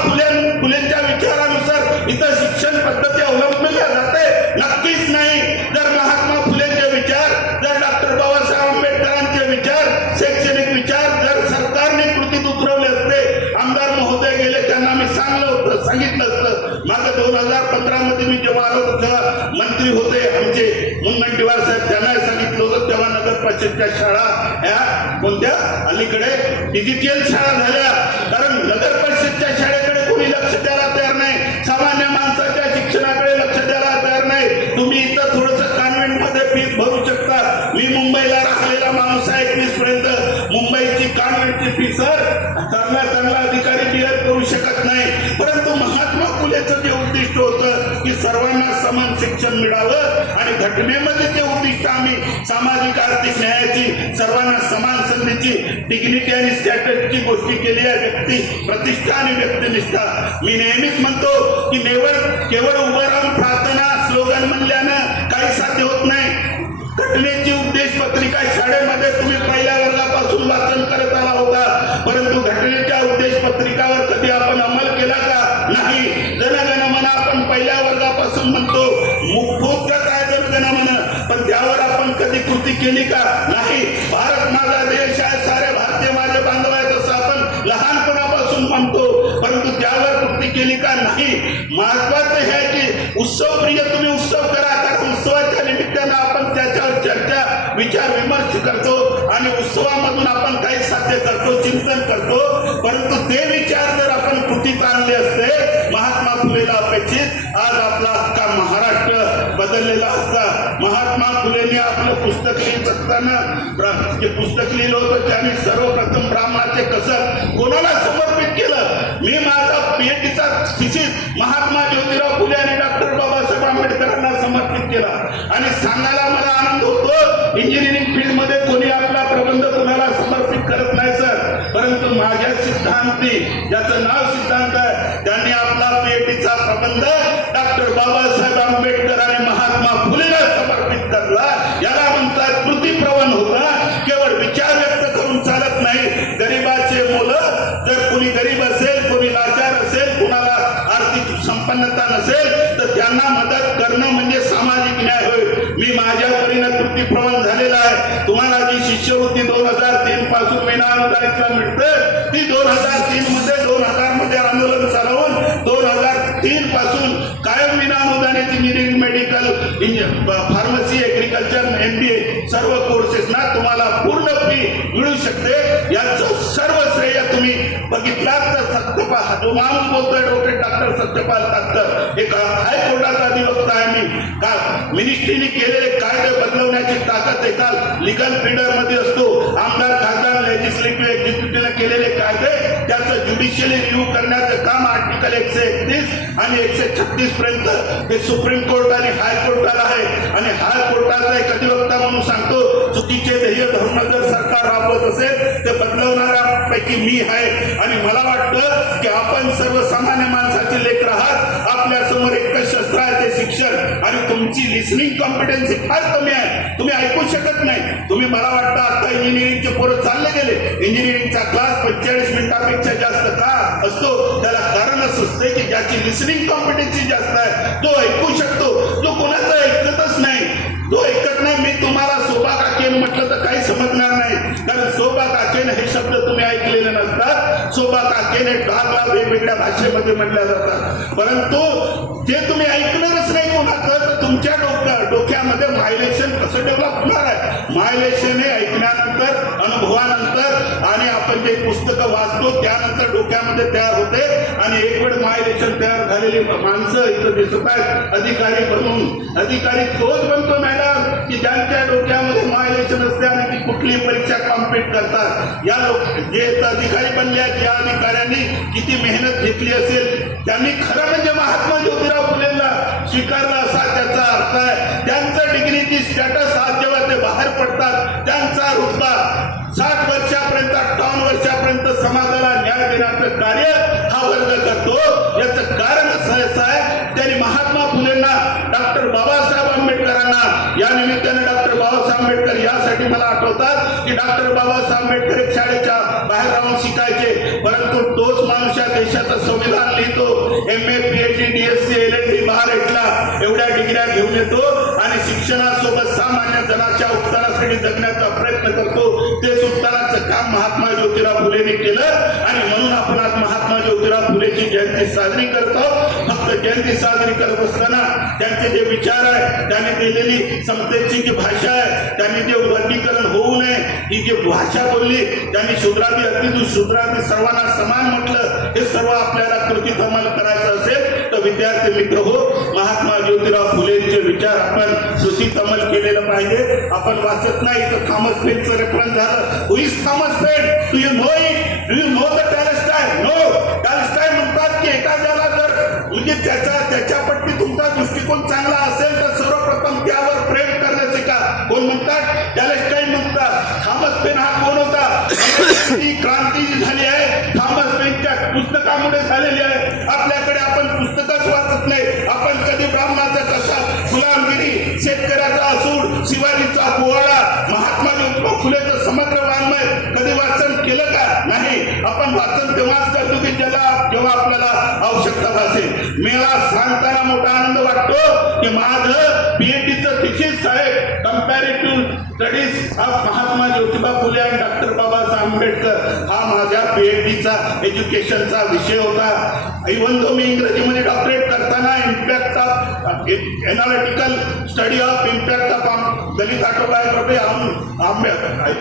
फुलेंच्या विचारानुसार इथं शिक्षण पद्धती अवलंबल्या जाते? नक्कीच नाही. जर महात्मा फुलेचे विचार, जर डॉक्टर बाबासाहेब आंबेडकरांचे विचार, शैक्षणिक विचार जर सरकारने कृतीत उतरवले असते, आमदार महोदय गेले त्यांना मी सांगितलं असतं. मागे 2015 मध्ये मी जेव्हा आलो होतो तेव्हा मंत्री होते आमचे मुनगंटीवार साहेब, त्यांना सांगितलं होतं तेव्हा नगर परिषदच्या शाळा ह्या कोणत्या अलीकडे डिजिटल शाळा झाल्या. कारण नगर परिषदच्या शाळेकडे कोणी लक्ष द्यायला तयार नाही, सामान्य माणसाच्या शिक्षणाकडे लक्ष द्यायला तयार नाही. तुम्ही इथं थोडंसं कॉन्व्हेंट मध्ये फीस भरू शकता. मी मुंबईला राहिलेला माणूस आहे, 21 पर्यंत मुंबईची कॉन्व्हेंटची फीस चांगला अधिकारी क्लिअर करू शकत नाही. परंतु महात्मा फुलेचं जे उद्दिष्ट होतं की सर्वांना समान शिक्षण मिळावं आणि घटनेमध्ये जे उद्दिष्ट आम्ही सामाजिक आर्थिक न्यायाची, सर्वांना समान संधीची, डिग्निटी आणि स्टॅटसची गोष्टी केली आहे, व्यक्ती प्रतिष्ठा आणि व्यक्तिनिष्ठा. मी नेहमीच म्हणतो की केवळ उभं राहून प्रार्थना स्लोगन म्हणल्यानं काही साध्य होत नाही. घटनेची उद्देश पत्रिका शाळेमध्ये तुम्ही पहिल्या वर्गापासून वाचन करत आला होता, परंतु घटनेच्या उद्देश पत्रिकावर कधी आपण अंमल केला का? नाही. जनगणमन आपण पहिल्या वर्गापासून म्हणतो, मुखोद्गत आहे जनगणमन, पण त्यावर आपण कधी कृती केली का? नाही. भारत माझा देश आहे, सारे भारतीय माझे बांधव आहेत असं आपण लहानपणापासून म्हणतो, परंतु त्यावर कृती केली का? नाही. महत्वाचं हे आहे की उत्सव प्रिय तुम्ही उत्सव करा, कारण उत्सवाच्या निमित्तानं आपण त्याच्यावर चर्चा, विचार विमर्श करतो आणि उत्सवामधून आपण काही साध्य करतो, चिंतन करतो. परंतु ते विचार जर आपण कृतीत आणले असते, महात्मा फुलेला अपेक्षित आज आपला अख्खा महाराष्ट्र बदललेला असता. महात्मा फुलेंनी आपलं पुस्तक लिहित असताना जे पुस्तक लिहिलं होतं त्याने सर्वप्रथम ब्राह्मणाचे कसब कोणाला समर्पित केलं? मी माझा PhDचा थिसीस महात्मा ज्योतिराव फुले आणि डॉक्टर बाबासाहेब आंबेडकरांना समर्पित केला. आणि सांगायला मला आनंद होतो, इंजिनिअरिंग फील्ड मध्ये कोणी आपला प्रबंध कोणाला समर्पित करत नाही सर, परंतु माझ्या सिद्धांती, ज्याचं नाव सिद्धांत आहे, त्यांनी आपला PhDचा प्रबंध डॉक्टर बाबासाहेब आंबेडकर आणि महात्मा फुलेला समर्पित करला. याला म्हणतात कृतीप्रवण होता. केवळ विचार व्यक्त करून चालत नाही. गरिबाचे मुलं संपन्नता नसेल तर त्यांना मदत करणं म्हणजे सामाजिक न्याय होय. मी माझ्या परीनं कृतीप्रवण झालेला आहे. तुम्हाला जी शिष्यवृत्ती 2003 पासून विना अनुदानितला मिळते ती 2003 मध्ये 2000 मध्ये आंदोलन चालवून 2003 पासून कायम विना अनुदानित engineering, medical, pharmacy, agriculture, MBA सर्व कोर्सेसना तुम्हाला पूर्ण फी मिळू शकते. याचं सर्व श्रेय तुम्ही बघितलात तर सत्यपाल जो माणूस बोलतोय डॉक्टर सत्यपाल ताककर एक हायकोर्टाचा अधिवक्ता आहे. मी का मिनिस्ट्रीने केलेले कायदे बदलवण्याची ताकद एका लिगल फ्रीडम मध्ये असतो. आमदार, खासदार, लेजिस्लेटिव्ह, एक्झिक्युटिव्हने केलेले कायदे त्याचं ज्युडिशियली रिव्ह्यू करण्याचं काम आर्टिकल 131 आणि 136 पर्यंत हे सुप्रीम कोर्ट आणि हायकोर्टाला आहे. आणि हायकोर्टाचा एक अधिवक्ता म्हणून सांगतो, चुकीचे ध्येय धरून जर सरकार राबवत असेल ते बदलवणाऱ्यापैकी मी आहे. आणि मला वाटतं की आपण सर्वसामान्य माणसाचे लेकर आहात. आपल्या समोर एकच शस्त्र आहे ते शिक्षण. आणि तुमची लिसनिंग कॉम्पिटन्सी फार कमी आहे. तुम्ही ऐकू शकत नाही. तुम्ही मला वाटतं आता इंजिनिअरिंगचे पोरं चालले गेले. इंजिनिअरिंगचा क्लास 45 मिनिटापेक्षा जास्त का असतो त्याला कारण असं असते की ज्याची लिसनिंग कॉम्पिटन्सी जास्त आहे तो ऐकू शकतो. जो कोणाचं ऐकतच नाही, जो ऐकत नाही. मी तुम्हाला शोभा काकेन म्हटलं तर काही समजणार नाही, कारण शोभा काकेन हे शब्द तुम्ही ऐकलेले नसतात. शोभा काकेन हे डागला वेगवेगळ्या भाषेमध्ये म्हटल्या जातात, परंतु जे तुम्ही ऐकणारच नाही कोणाचं तर तुमच्या डोक्यामध्ये मायलेशन कसं डेव्हलप होणार आहे. मायलेशन हे ऐकण्यानंतर, अनुभवानंतर आणि आपण जे पुस्तकं वाचतो त्यानंतर डोक्यामध्ये तयार होते. आणि एक वेळ मायलेशन तयार झालेली माणसं इथं दिसत आहेत अधिकारी बनून. अधिकारी तोच बनतो मॅडम की ज्यांच्या डोक्यामध्ये मायलेशन असते आणि ती कुठली परीक्षा कॉम्पिट करतात. या जे अधिकारी बनले आहेत, या अधिकाऱ्यांनी किती मेहनत घेतली असेल. त्यांनी खरं म्हणजे महात्मा ज्योतिराव फुलेंना स्वीकारलं असा त्याचा अर्थ आहे. त्यांचं डिग्रीची स्टॅटस आज जेव्हा ते बाहेर पडतात त्यांचा रुतबा 60 वर्षापर्यंत 58 वर्षापर्यंत समाजाला न्याय देण्याचं कार्य हा वर्ग करतो. याचं कारण असं आहे त्यांनी महात्मा फुलेंना, डॉक्टर बाबासाहेब आंबेडकरांना, या निमित्ताने डॉक्टर बाबासाहेब आंबेडकर यासाठी मला आठवतात की डॉक्टर बाबासाहेब आंबेडकर एक शाळेच्या बाहेर राहून शिकायचे, परंतु तोच माणूस या देशाचं संविधान लिहितो. MA, PhD, DSc, LLD, महाराष्ट्रला एवढ्या डिग्र्या घेऊन येतो आणि शिक्षणासोबत सामान्य जनाच्या उत्तरासाठी जगण्याचा प्रयत्न करतो. ते उत्तराचं काम महात्मा ज्योतिराव फुलेंनी केलं आणि म्हणून आपण आज महात्मा ज्योतिराव फुलेची जयंती साजरी करतो. फक्त जयंती साजरी करत असताना त्यांचे जे विचार आहे, त्यांनी दिलेली समतेची जी भाषा आहे, त्यांनी जे वर्गीकरण होऊ नये ही जी भाषा बोलली, त्यांनी शूद्रादी अति शूद्रादी सर्वांना समान म्हटलं, हे सर्व आपल्याला कृतीत अंमल करायचं असेल तर विद्यार्थी मित्र हो, महात्मा ज्योतिराव फुलेंचे विचार आपण कृतीत अंमल केलेलं पाहिजे. आपण वाचत नाही तर थॉमस पेनचं रेफरन्स झालं. Who is Thomas Paine? Do you know it? Do you know the टॅलेस्टाईन? नो. टॅलेस्टाईन म्हणतात की एखाद्याला जर म्हणजे त्याच्यापट्टी तुमचा दृष्टिकोन चांगला असेल तर सर्वप्रथम त्यावर प्रेम करण्याचे का कोण म्हणतात? टॅलेस्टाईन म्हणतात. थॉमस पेन हा कोण होता? क्रांती जी झाली आहे थॉमस पेनच्या पुस्तकामुळे झालेली आहे. आपल्याकडे आपण पुस्तकच वाचत नाही. आपण कधी ब्राह्मणाचा कसा गुलामगिरी, शेतकऱ्याचा असूड, शिवाजीचा पोवाडा, महात्मा ज्योतिराव फुलेचं समग्र वाङ्मय कधी वाचन केलं का? नाही. आपण वाचन तेव्हाच करतो की जेव्हा आपल्याला आवश्यकता भासेल. मला सांगताना मोठा आनंद वाटतो की माझं PhDचं थिसिस आहे comparative studies of Mahatma Jyotiba Phule आणि डॉक्टर बाबासाहेब आंबेडकर हा माझ्या PhDचा एज्युकेशनचा विषय होता. इव्हन दो मी इंग्रजीमध्ये डॉक्टरेट करताना impact of analytical study of impact of Dalit autobiography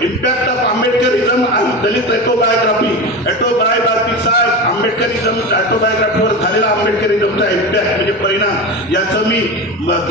impact of Ambedkarism आणि दलित ऑटोबायोग्राफीचा आंबेडकरिझम ऑटोबायोग्राफीवर झालेला आंबेडकरिझमचा इम्पॅक्ट म्हणजे परिणाम याचं मी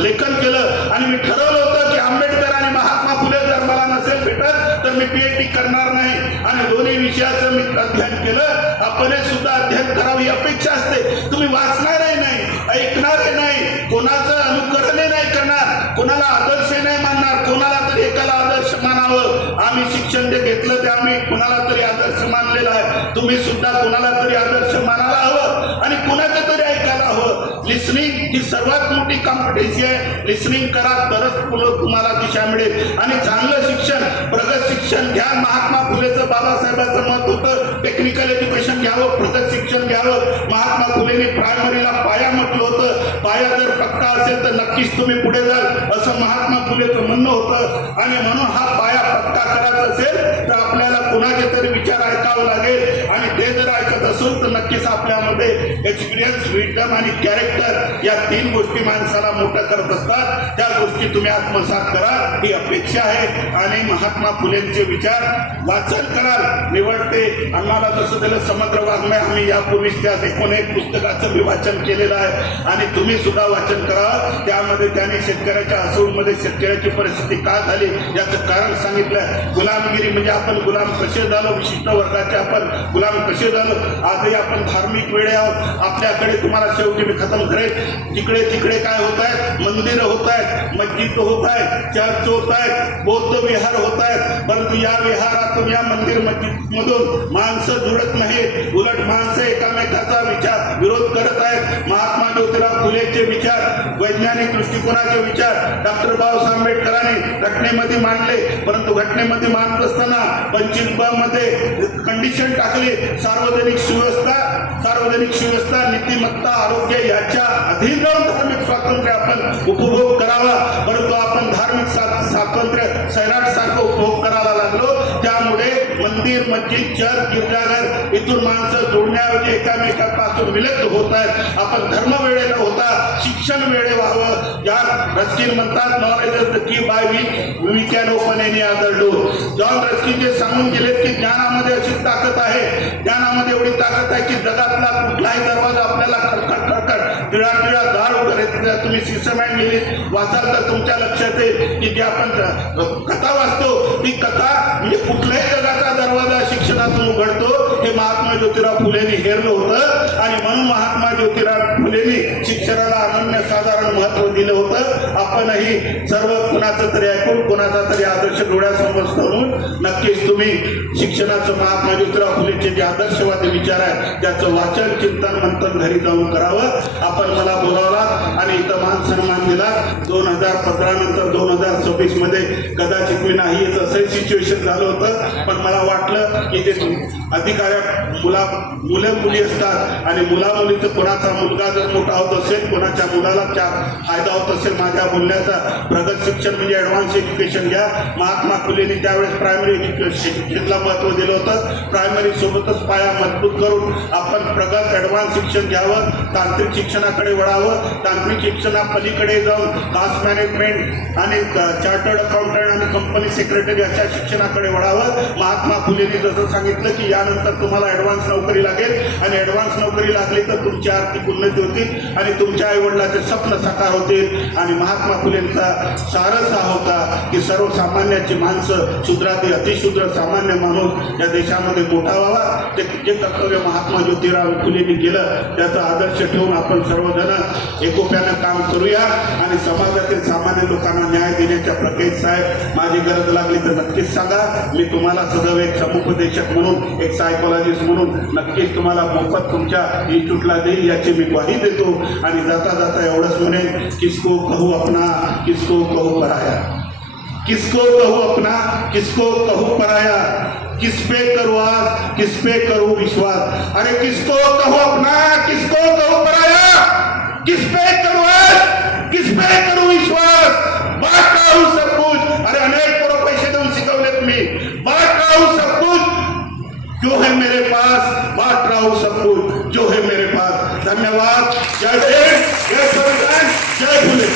लेखन केलं. आणि मी ठरवलं होतं की आंबेडकर आणि महात्मा फुले जर मला नसेल भेटत तर मी PhD करणार नाही. आणि दोन्ही विषयाचं मी अध्ययन केलं. आपण सुद्धा अध्ययन करावं ही अपेक्षा असते. तुम्ही वाचणारही नाही, ऐकणारही नाही, कोणाचं अनुकरणही नाही करणार, कोणाला आदर्श नाही मानणार, कोणाला तरी एकाला आदर्श मानावं. आम्ही शिक्षण जे घेतलं ते आम्ही कोणाला तरी आदर्श मानलेला आहे. तुम्ही सुद्धा कोणाला तरी आदर्श मानायला हवं आणि कोणाचं तरी ऐकायला हवं. लिसनिंग ही सर्वात मोठी कॉम्पिटन्सी आहे. लिसनिंग करा तरच तुम्हाला दिशा मिळेल. आणि चांगलं शिक्षण, प्रगत शिक्षण घ्या. महात्मा फुलेचं, बाबासाहेबांचं मत होतं टेक्निकल एज्युकेशन घ्यावं, प्रगत शिक्षण घ्यावं. महात्मा फुलेंनी प्रायमरीला पाया म्हटलं होतं. पाया जर पक्का असेल तर नक्कीच तुम्ही पुढे जाल, असं महात्मा फुलेचं म्हणणं होतं. आणि म्हणून हा पाया पक्का करायचा असेल तर आपल्याला कुणाचे तरी विचार ऐकावं लागेल. आणि ते जर ऐकत असेल तर नक्कीच आपल्यामध्ये एक्सपिरियन्स, विडम आणि कॅरेक्टर या 3 गोष्टी माणसाला मोठं करत असतात. त्या गोष्टी तुम्ही आत्मसात करा ही अपेक्षा आहे. आणि महात्मा फुलेंचे विचार वाचन कराल. निवडते आम्हाला जसं त्याला समग्र वाङ्मय आम्ही यापूर्वीच त्या 19 पुस्तकाचं मी वाचन केलेलं आहे आणि तुम्ही सुद्धा वाचन करा. त्यामध्ये त्याने शेतकऱ्याच्या हसूळमध्ये शेतकऱ्याची परिस्थिती का झाली याचं कारण सांगितलं. गुलामगिरी म्हणजे आपण गुलाम कसे झालो, विशिष्ट वर्गाचे आपण गुलाम कसे झालो. आजही आपण धार्मिक वेळे आहोत. आपल्याकडे तुम्हाला शेवटी मी खतम करेल, तिकडे तिकडे काय होत आहेत, मंदिरं होत आहेत, मस्जिद होत आहेत, चर्च होत आहेत, बौद्ध विहार होत आहेत. परंतु या विहारातून, या मंदिर मस्जिद मधून माणसं जुळत नाहीत. उलट माणसं एकामेकाचा विरोध करत आहेत. महात्मा ज्योतिराव फुलेचे विचार, वैज्ञानिक दृष्टिकोनाचे विचार डॉक्टर बाबासाहेब आंबेडकरांनी घटनेमध्ये मांडले. परंतु घटनेमध्ये मांडत असताना 25 मध्ये कंडिशन टाकली, सार्वजनिक सुव्यवस्था, नीतिमत्ता, आरोग्य याच्या अधीन राहून धार्मिक स्वातंत्र्य आपण उपभोग करावा. परंतु आपण धार्मिक स्वातंत्र्य सैराट सारखं उपभोग करायला लागलो. त्यामुळे मंदिर, मस्जिद, चर्च, गिरजाघर इथून माणसं जोडण्याऐवजी एकामेकापासून विलग होत आहेत. आपण धर्म वेळेला होता, शिक्षण वेळे व्हावं. या रस्किन म्हणतात, knowledge is the key by we can open any other door. John Ruskin जे सांगून गेलेत की ज्ञानामध्ये अशी ताकद आहे, ज्ञानामध्ये एवढी ताकद आहे की जगातला कुठलाही दरवाजा आपल्याला खडखड टिळा दार वगैरे तुम्ही सिस्टमॅट लिहिली वाचाल तर तुमच्या लक्षात येईल की जे आपण कथा वाचतो ती कथा म्हणजे कुठल्याही जगाचा दरवाजा शिक्षणातून उघडतो. हे महात्मा ज्योतिराव फुलेंनी हेरलं होतं. आणि म्हणून महात्मा ज्योतिराव फुलेंनी शिक्षणाला अनन्यसाधारण महत्व दिलं होतं. आपणही सर्व कुणाचं तरी ऐकून कुणाचा तरी आदर्श डोळ्यासमोर करून नक्कीच तुम्ही शिक्षणाचं, महात्मा ज्योतिराव फुलेंचे जे आदर्शवादी विचार आहेत त्याचं वाचन, चिंतन, मंथन घरी जाऊन करावं. आपण मला बोलावला आणि इथं मान सन्मान दिला. 2015 नंतर 2026 मध्ये कदाचित मी नाही येत असं सिच्युएशन झालं होतं. पण मला वाटलं की ते अधिकाऱ्या मुलं मुली असतात आणि मुलीचं कोणाचा मुलगा जर मोठा होत असेल, कोणाच्या मुलाला फायदा होत असेल माझ्या बोलण्याचा, प्रगत शिक्षण म्हणजे ॲडव्हान्स एज्युकेशन घ्या. महात्मा फुलेंनी त्यावेळेस प्रायमरी एज्युकेशनला महत्त्व दिलं होतं. प्रायमरी सोबतच पाया मजबूत करून आपण प्रगत ॲडव्हान्स शिक्षण घ्यावं, तांत्रिक शिक्षणाकडे वळावं. तांत्रिक शिक्षणापलीकडे जाऊन कास्ट मॅनेजमेंट आणि चार्टर्ड अकाउंटंट आणि कंपनी सेक्रेटरी अशा शिक्षणाकडे वळावं. महात्मा फुलेंनी जसं सांगितलं की यानंतर तुम्हाला ॲडव्हान्स नोकरी लागेल आणि ॲडव्हान्स नोकरी लागली तर तुमची आर्थिक उन्नती होतील आणि तुमच्या आईवडिलाचे स्वप्न साकार होतील. आणि महात्मा फुलेंचा सारच हा होता की सर्वसामान्याची माणसं, शूद्राती अतिशूद्र सामान्य माणूस या देशामध्ये मोठा व्हावा. ते जे कर्तव्य महात्मा ज्योतिराव फुलेंनी केलं त्याचा आदर्श ठेवून आपण सर्वजण एकोप्यानं काम करूया आणि समाजातील सामान्य लोकांना न्याय देण्याच्या प्रक्रियेत साहेब माझी गरज लागली तर नक्कीच सांगा. मी तुम्हाला सदैव एक समुपदेशक म्हणून, एक सायकोलॉजिस्ट म्हणून नक्कीच तुम्हाला मोफत तुमच्या इन्स्टिट्यूटला देईल याची मी ग्वाही देतो. आणि जाता जाता एवढंच म्हणेन, किसको कहू अपना, किसको कहू पराया, किसको कहू अपना, किसको कहू पराया, किस पे करूँ आस, किस पे करूँ विश्वास. अरे किसको कहूँ अपना, किसको कहूँ पराया, किस पे करूँ आस, किस पे करूँ विश्वास. बात राहू सब कुछ. अरे अनेक पोरं पैसे देऊन शिकवलेत मी. बात राहू सब कुछ जो है मेरे पास, बात राहू सब कुछ जो है मेरे पास. धन्यवाद. जय हिंद, जय संविधान, जय फुले.